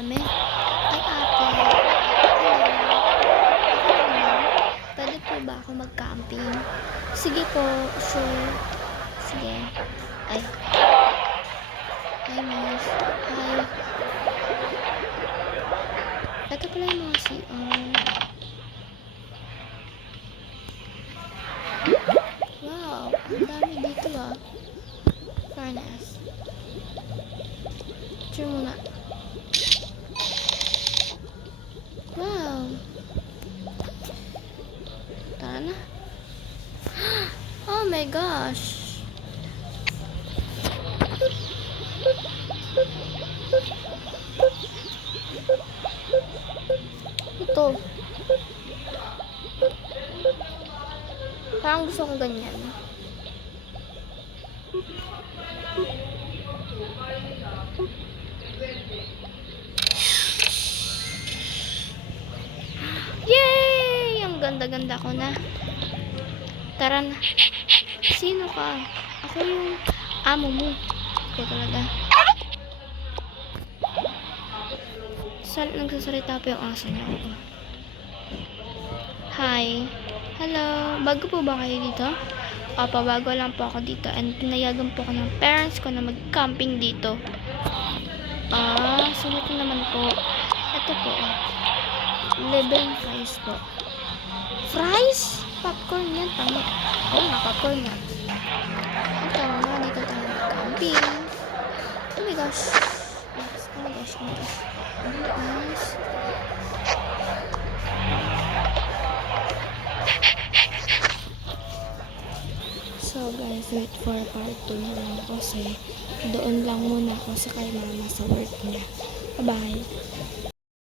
kami. Ay, ate. Hello. Okay lang ba? Pwede po ba ako mag-camping? Sige po, sure. Sige. Ay. Hi, miss. Hi. Ito pala yung mga CR. Wow, ang dami dito ah. Fairness. Picture muna. Wow. Tara na. Oh my gosh. Ito. Parang gusto kong ganyan. Yay! Ang ganda-ganda ko na. Tara na. Sino ka? Ako yung amo mo. Ikaw talaga. Saan nagsasalita pa yung aso niya? Hi. Hello. Bago po ba kayo dito? Opo, bago lang po ako dito. And pinayagan po ako ng parents ko na mag-camping dito. Sunod naman po. Ito po. Libreng fries po. Fries? Popcorn yan. Tama. Oo nga, popcorn nga. Ito nga, dito tayo mag-camping. Oh my gosh. Oh my gosh. Nice. So guys, wait for part 2 na lang kasi doon lang muna ako sa kay mama sa work niya. Bye-bye.